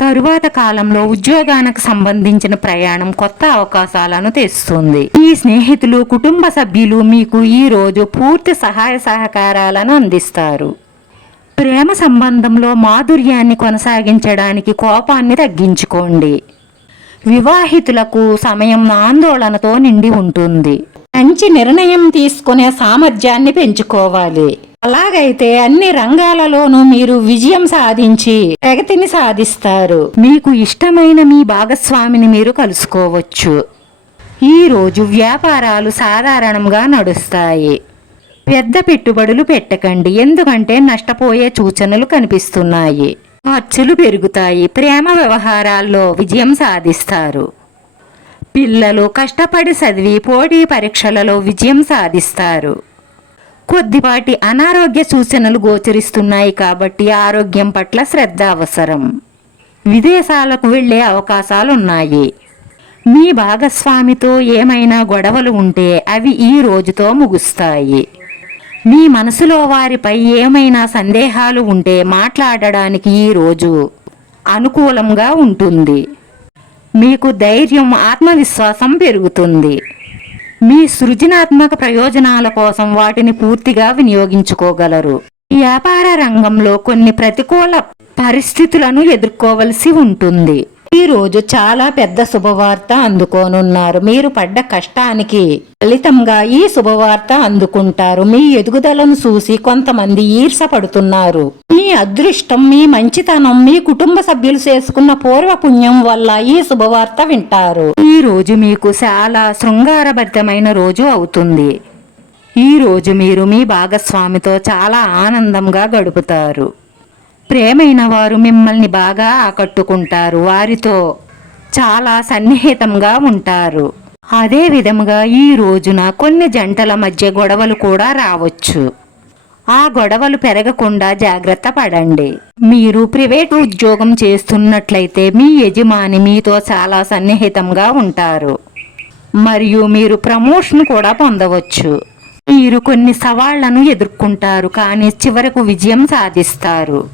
తరువాత కాలంలో ఉద్యోగానికి సంబంధించిన ప్రయాణం కొత్త అవకాశాలను తెస్తుంది. ఈ స్నేహితులు కుటుంబ సభ్యులు మీకు ఈ రోజు పూర్తి సహాయ సహకారాలను అందిస్తారు. ప్రేమ సంబంధంలో మాధుర్యాన్ని కొనసాగించడానికి కోపాన్ని తగ్గించుకోండి. వివాహితులకు సమయం ఆందోళనతో నిండి ఉంటుంది. మంచి నిర్ణయం తీసుకునే సామర్థ్యాన్ని పెంచుకోవాలి. అలాగైతే అన్ని రంగాలలోనూ మీరు విజయం సాధించి ప్రగతిని సాధిస్తారు. మీకు ఇష్టమైన మీ భాగస్వామిని మీరు కలుసుకోవచ్చు. ఈరోజు వ్యాపారాలు సాధారణంగా నడుస్తాయి. పెద్ద పెట్టుబడులు పెట్టకండి. ఎందుకంటే నష్టపోయే సూచనలు కనిపిస్తున్నాయి. ఖర్చులు పెరుగుతాయి. ప్రేమ వ్యవహారాల్లో విజయం సాధిస్తారు. పిల్లలు కష్టపడి చదివి పోటీ పరీక్షలలో విజయం సాధిస్తారు. కొద్దిపాటి అనారోగ్య సూచనలు గోచరిస్తున్నాయి కాబట్టి ఆరోగ్యం పట్ల శ్రద్ధ అవసరం. విదేశాలకు వెళ్ళే అవకాశాలు ఉన్నాయి మీ భాగస్వామితో ఏమైనా గొడవలు ఉంటే అవి ఈ రోజుతో ముగుస్తాయి. మీ మనసులో వారిపై ఏమైనా సందేహాలు ఉంటే మాట్లాడడానికి ఈ రోజు అనుకూలంగా ఉంటుంది. మీకు ధైర్యం ఆత్మవిశ్వాసం పెరుగుతుంది. మీ సృజనాత్మక ప్రయోజనాల కోసం వాటిని పూర్తిగా వినియోగించుకోగలరు. వ్యాపార రంగంలో కొన్ని ప్రతికూల పరిస్థితులను ఎదుర్కోవలసి ఉంటుంది. ఈ రోజు చాలా పెద్ద శుభవార్త అందుకోనున్నారు. మీరు పడ్డ కష్టానికి ఫలితంగా ఈ శుభవార్త అందుకుంటారు. మీ ఎదుగుదలను చూసి కొంతమంది ఈర్ష పడుతున్నారు మీ అదృష్టం మీ మంచితనం మీ కుటుంబ సభ్యులు చేసుకున్న పూర్వ పుణ్యం వల్ల ఈ శుభవార్త వింటారు. ఈ రోజు మీకు చాలా శృంగారభరితమైన రోజు అవుతుంది. ఈ రోజు మీరు మీ భాగస్వామితో చాలా ఆనందంగా గడుపుతారు. ప్రేమైన వారు మిమ్మల్ని బాగా ఆకట్టుకుంటారు. వారితో చాలా సన్నిహితంగా ఉంటారు. అదే విధముగా ఈ రోజున కొన్ని జంటల మధ్య గొడవలు కూడా రావచ్చు. ఆ గొడవలు పెరగకుండా జాగ్రత్త పడండి. మీరు ప్రైవేట్ ఉద్యోగం చేస్తున్నట్లయితే మీ యజమాని మీతో చాలా సన్నిహితంగా ఉంటారు. మరియు మీరు ప్రమోషన్ కూడా పొందవచ్చు. మీరు కొన్ని సవాళ్ళను ఎదుర్కొంటారు కానీ చివరకు విజయం సాధిస్తారు.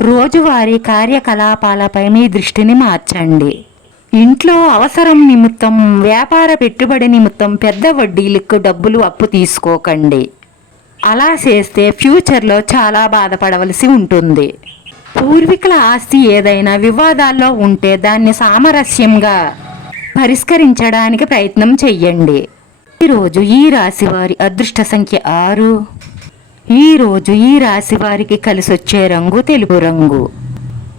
రోజువారీ కార్యకలాపాలపై మీ దృష్టిని మార్చండి. ఇంట్లో అవసరం నిమిత్తం వ్యాపార పెట్టుబడి నిమిత్తం పెద్ద వడ్డీలకు డబ్బులు అప్పు తీసుకోకండి. అలా చేస్తే ఫ్యూచర్లో చాలా బాధపడవలసి ఉంటుంది. పూర్వీకుల ఆస్తి ఏదైనా వివాదాల్లో ఉంటే దాన్ని సామరస్యంగా పరిష్కరించడానికి ప్రయత్నం చెయ్యండి. ఈరోజు ఈ రాశి వారి అదృష్ట సంఖ్య ఆరు. ఈరోజు ఈ రాశి వారికి కలిసి వచ్చే రంగు తెలుపు రంగు.